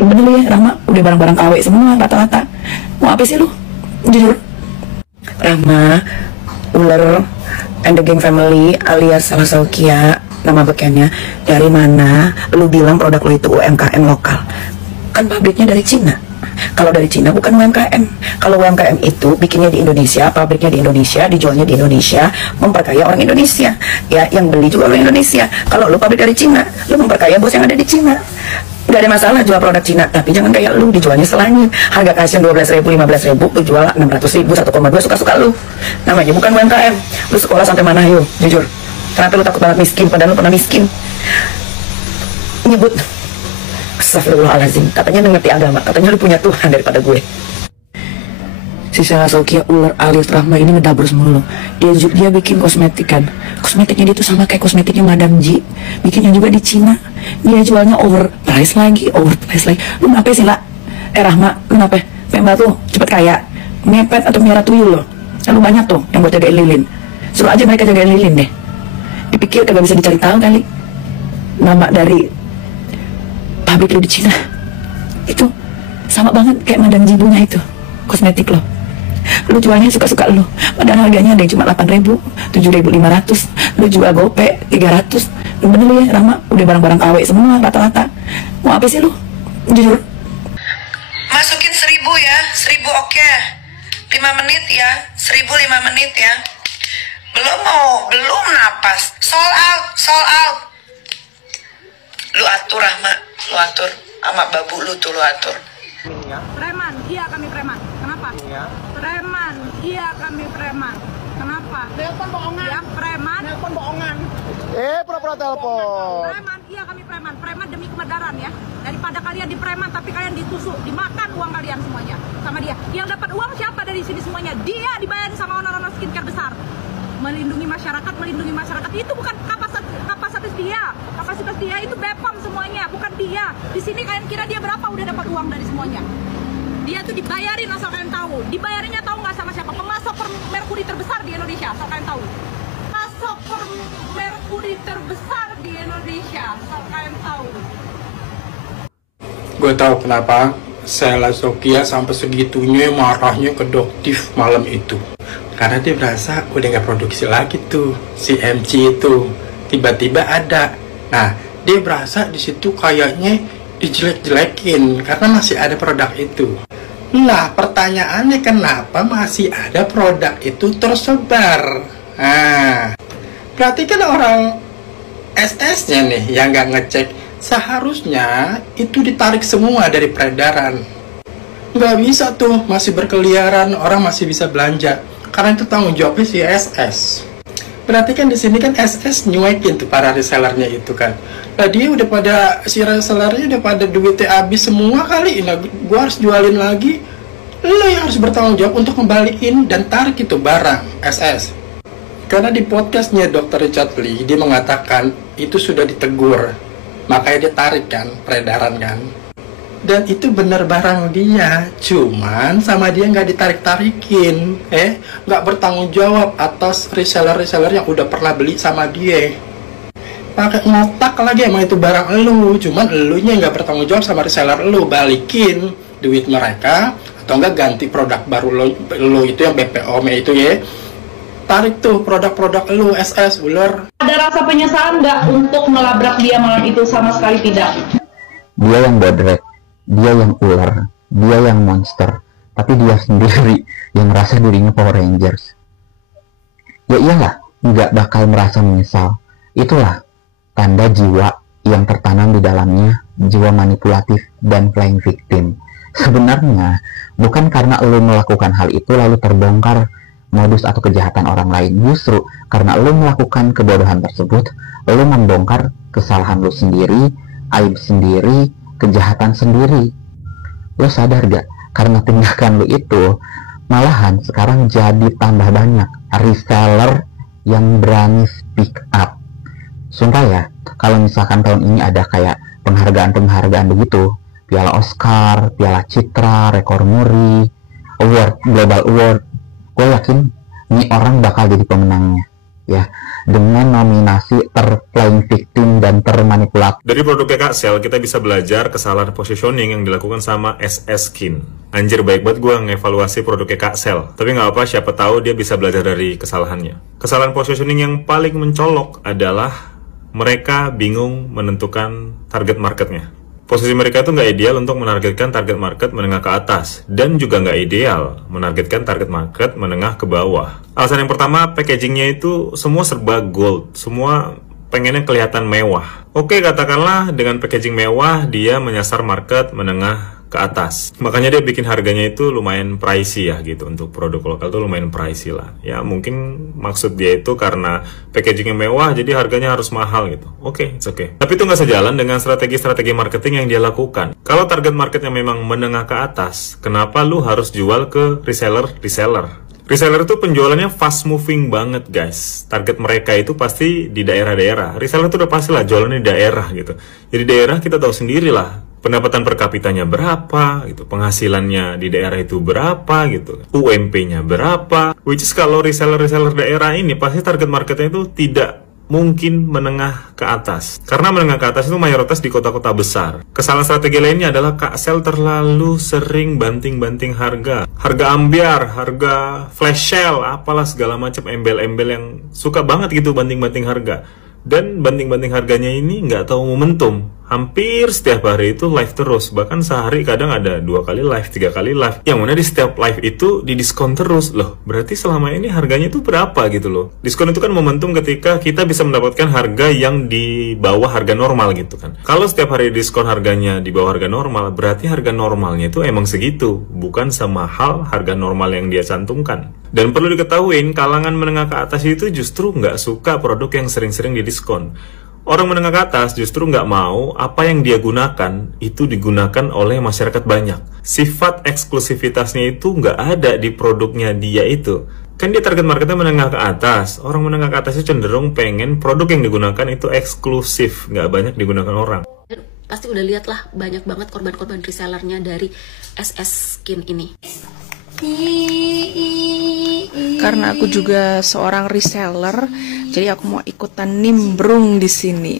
Bener lu ya Rahma, udah barang-barang KW semua rata-rata. Mau apa sih lu? Jujur. Rahma, Ular and the Gang Family alias Salah Saukia, nama bekennya. Dari mana lu bilang produk lu itu UMKM lokal? Kan pabriknya dari Cina. Kalau dari Cina bukan UMKM. Kalau UMKM itu bikinnya di Indonesia, pabriknya di Indonesia, dijualnya di Indonesia, memperkaya orang Indonesia. Ya, yang beli juga orang Indonesia. Kalau lu pabrik dari Cina, lu memperkaya bos yang ada di Cina. Gak ada masalah jual produk Cina, tapi jangan kayak lu dijualnya selangit. Harga kasihan 12.000, 15.000, lu jual 600.000, 1,2, suka-suka lu. Namanya bukan UMKM. Lu sekolah sampai mana yuk, jujur. Kenapa lu takut banget miskin, padahal lu pernah miskin? Nyebut Astagfirullahaladzim, katanya lu ngerti agama, katanya lu punya Tuhan daripada gue. Si Salah Saukia Ular alias Rahma ini ngedabur semua lo. Dia bikin kosmetik kan. Kosmetiknya dia tuh sama kayak kosmetiknya Madam Ji. Bikinnya juga di Cina. Dia jualnya overprice lagi. Lu ngapain sih lah? Rahma, lu ngapain? Pengen tuh cepet kaya. Mepet atau merah tuyul lo. Lu banyak tuh yang buat jagain lilin. Suruh aja mereka jagain lilin deh. Dipikir kagak bisa dicari tahu kali. Nama dari pabrik lu di Cina itu sama banget kayak Madam Ji punya itu kosmetik lo. Lu jualnya suka-suka lu, padahal harganya ada yang cuma 8.000, 7.500. Lu jual gope 300. Bener lu ya Rahma, udah barang-barang KW semua rata-rata. Mau apa sih lu? Jujur. Masukin 1.000 ya, 1.000 oke. 5 menit ya, 1.000 5 menit ya. Belum napas. Sold out. Lu atur Rahma, lu atur. Sama babu lu tuh lu atur. Preman, iya kami preman. Kenapa? Ya. Preman, iya kami preman. Kenapa? Telepon bohongan. Ya, preman. Telepon bohongan. Pura-pura telepon. Preman, iya kami preman. Preman demi kebenaran ya. Daripada kalian di preman tapi kalian ditusuk, dimakan uang kalian semuanya sama dia. Yang dapat uang siapa dari sini semuanya? Dia dibayar sama orang-orang skincare besar. Melindungi masyarakat itu bukan kapasitas dia. Kapasitas dia itu BPOM semuanya, bukan dia. Di sini kalian kira dia berapa udah dapat uang dari semuanya? Dia tuh dibayarin asal kalian tahu. Dibayarinnya tahu nggak sama siapa? Pemasok merkuri terbesar di Indonesia, asal kalian tahu. Pemasok merkuri terbesar di Indonesia, asal kalian tahu. Gue tahu kenapa Salah Saukia sampai segitunya marahnya ke Doktif malam itu. Karena dia merasa udah nggak produksi lagi tuh si MC itu, tiba-tiba ada. Nah, dia berasa di situ kayaknya dijelek-jelekin karena masih ada produk itu. Nah, pertanyaannya kenapa masih ada produk itu tersebar? Nah, berarti kan orang SS-nya nih yang nggak ngecek. Seharusnya itu ditarik semua dari peredaran. Nggak bisa tuh, masih berkeliaran, orang masih bisa belanja. Karena itu tanggung jawabnya si SS. Berarti kan di sini kan SS nyuekin tuh para resellernya itu kan. Nah dia udah pada, si resellernya udah pada duitnya habis semua kali. Nah gua harus jualin lagi. Lo yang harus bertanggung jawab untuk kembaliin dan tarik itu barang SS. Karena di podcastnya Dr. Richard Lee, dia mengatakan itu sudah ditegur. Makanya dia tarik kan, peredaran kan. Dan itu bener barang dia, cuman sama dia nggak ditarik-tarikin, nggak bertanggung jawab atas reseller-reseller yang udah pernah beli sama dia. Pakai ngotak lagi, emang itu barang elu, cuman elunya nggak bertanggung jawab sama reseller elu, balikin duit mereka atau enggak ganti produk baru lo itu yang BPOM itu ya. Tarik tuh produk-produk elu SS Ular. Ada rasa penyesalan nggak untuk melabrak dia malam itu? Sama sekali tidak. Dia yang bodrek, dia yang ular, dia yang monster, tapi dia sendiri yang merasa dirinya Power Rangers. Ya iyalah, nggak bakal merasa menyesal. Itulah tanda jiwa yang tertanam di dalamnya, jiwa manipulatif dan playing victim. Sebenarnya bukan karena lo melakukan hal itu lalu terbongkar modus atau kejahatan orang lain. Justru karena lo melakukan kebodohan tersebut, lo membongkar kesalahan lo sendiri, aib sendiri, kejahatan sendiri. Lo sadar gak? Karena tindakan lo itu, malahan sekarang jadi tambah banyak reseller yang berani speak up. Sumpah ya, kalau misalkan tahun ini ada kayak penghargaan-penghargaan begitu, Piala Oscar, Piala Citra, Rekor Muri, Award, Global Award, gue yakin nih orang bakal jadi pemenangnya. ya, dengan nominasi terplaying victim dan termanipulatif. Dari produknya Kak Sel, kita bisa belajar kesalahan positioning yang dilakukan sama SS Skin. Anjir, baik banget gue ngevaluasi produknya Kak Sel. Tapi nggak apa, siapa tahu dia bisa belajar dari kesalahannya. Kesalahan positioning yang paling mencolok adalah mereka bingung menentukan target marketnya. Posisi mereka itu nggak ideal untuk menargetkan target market menengah ke atas, dan juga nggak ideal menargetkan target market menengah ke bawah. Alasan yang pertama, packagingnya itu semua serba gold, semua pengennya kelihatan mewah. Oke, katakanlah dengan packaging mewah, dia menyasar market menengah ke atas. Makanya dia bikin harganya itu lumayan pricey ya gitu. Untuk produk lokal tuh lumayan pricey lah. Ya mungkin maksud dia itu karena packagingnya mewah jadi harganya harus mahal gitu. Oke, it's okay. Tapi itu nggak sejalan dengan strategi-strategi marketing yang dia lakukan. Kalau target marketnya memang menengah ke atas, kenapa lu harus jual ke reseller? Reseller itu penjualannya fast moving banget guys. Target mereka itu pasti di daerah-daerah. Reseller itu udah pasti lah jualannya di daerah gitu. Jadi daerah kita tahu sendiri lah. Pendapatan per kapitanya berapa gitu, penghasilannya di daerah itu berapa gitu, UMP-nya berapa. Which is kalau reseller-reseller daerah ini pasti target marketnya itu tidak mungkin menengah ke atas. Karena menengah ke atas itu mayoritas di kota-kota besar. Kesalahan strategi lainnya adalah Kak Sel terlalu sering banting-banting harga. Harga ambiar, harga flash sale, apalah segala macam embel-embel yang suka banget gitu banting-banting harga. Dan banting-banting harganya ini nggak tahu momentum. Hampir setiap hari itu live terus. Bahkan sehari kadang ada 2 kali live, 3 kali live. Yang mana di setiap live itu didiskon terus. Loh, berarti selama ini harganya itu berapa gitu loh. Diskon itu kan momentum ketika kita bisa mendapatkan harga yang di bawah harga normal gitu kan. Kalau setiap hari diskon harganya di bawah harga normal, berarti harga normalnya itu emang segitu. Bukan semahal harga normal yang dia cantumkan. Dan perlu diketahui, kalangan menengah ke atas itu justru nggak suka produk yang sering-sering didiskon. Orang menengah ke atas justru nggak mau apa yang dia gunakan itu digunakan oleh masyarakat banyak. Sifat eksklusivitasnya itu nggak ada di produknya dia itu. Kan dia target marketnya menengah ke atas. Orang menengah ke atas itu cenderung pengen produk yang digunakan itu eksklusif, nggak banyak digunakan orang. Pasti udah lihat lah, banyak banget korban-korban resellernya dari SS Skin ini. Karena aku juga seorang reseller, jadi aku mau ikutan nimbrung di sini.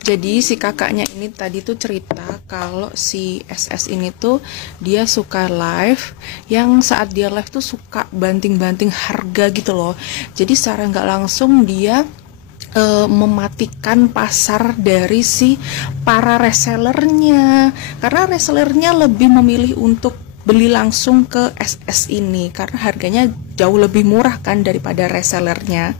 Jadi si kakaknya ini tadi tuh cerita kalau si SS ini tuh dia suka live, yang saat dia live tuh suka banting-banting harga gitu loh. Jadi secara nggak langsung dia mematikan pasar dari si para resellernya, karena resellernya lebih memilih untuk beli langsung ke SS ini karena harganya jauh lebih murah kan daripada resellernya.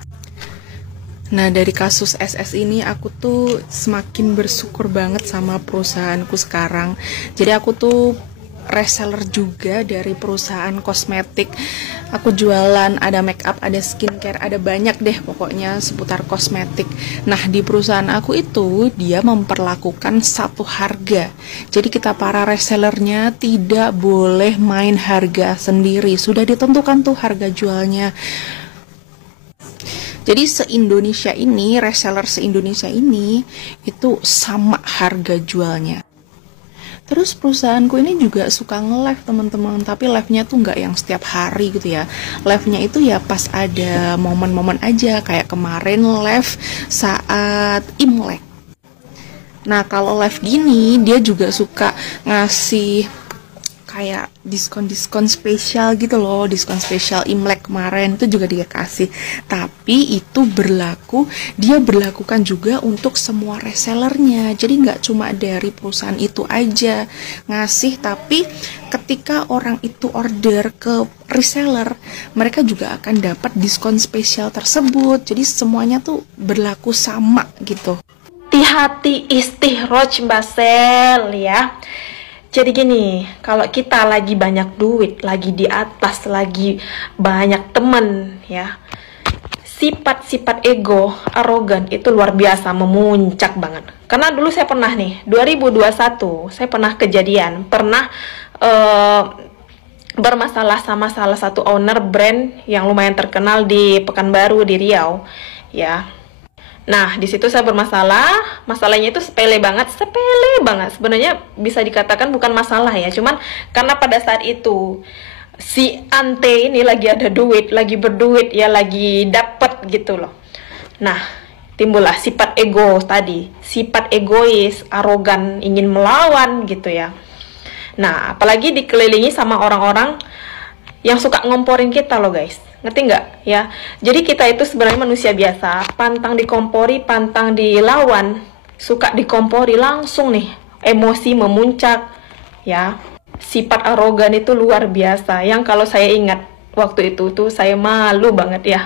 Nah, dari kasus SS ini aku tuh semakin bersyukur banget sama perusahaanku sekarang. Jadi aku tuh reseller juga dari perusahaan kosmetik. Aku jualan, ada make up, ada skincare, ada banyak deh pokoknya seputar kosmetik. Nah, di perusahaan aku itu dia memperlakukan satu harga. Jadi kita para resellernya tidak boleh main harga sendiri. Sudah ditentukan tuh harga jualnya. Jadi se-Indonesia ini, reseller se-Indonesia ini itu sama harga jualnya. Terus perusahaanku ini juga suka nge-live teman-teman, tapi live-nya tuh nggak yang setiap hari gitu ya. Live-nya itu ya pas ada momen-momen aja, kayak kemarin live saat Imlek. Nah, kalau live gini dia juga suka ngasih kayak diskon-diskon spesial gitu loh, diskon spesial Imlek kemarin itu juga dia kasih. Tapi itu dia berlakukan juga untuk semua resellernya. Jadi nggak cuma dari perusahaan itu aja ngasih, tapi ketika orang itu order ke reseller, mereka juga akan dapat diskon spesial tersebut. Jadi semuanya tuh berlaku sama gitu. Hati-hati istihroj Mbak Sel ya. Jadi gini, kalau kita lagi banyak duit, lagi di atas, lagi banyak temen ya, sifat-sifat ego, arogan itu luar biasa, memuncak banget. Karena dulu saya pernah nih, 2021, saya pernah kejadian, bermasalah sama salah satu owner brand yang lumayan terkenal di Pekanbaru, di Riau ya. Nah, di situ saya bermasalah. Masalahnya itu sepele banget. Sebenarnya bisa dikatakan bukan masalah ya. Cuman karena pada saat itu si ante ini lagi ada duit, lagi berduit ya, lagi dapet kuat gitu loh. Nah, timbullah sifat ego tadi, sifat egois, arogan, ingin melawan gitu ya. Nah, apalagi dikelilingi sama orang-orang yang suka ngomporin kita loh guys. Ngerti nggak ya? Jadi kita itu sebenarnya manusia biasa, pantang dikompori, pantang dilawan, suka dikompori langsung nih, emosi memuncak ya. Sifat arogan itu luar biasa, yang kalau saya ingat waktu itu tuh saya malu banget ya.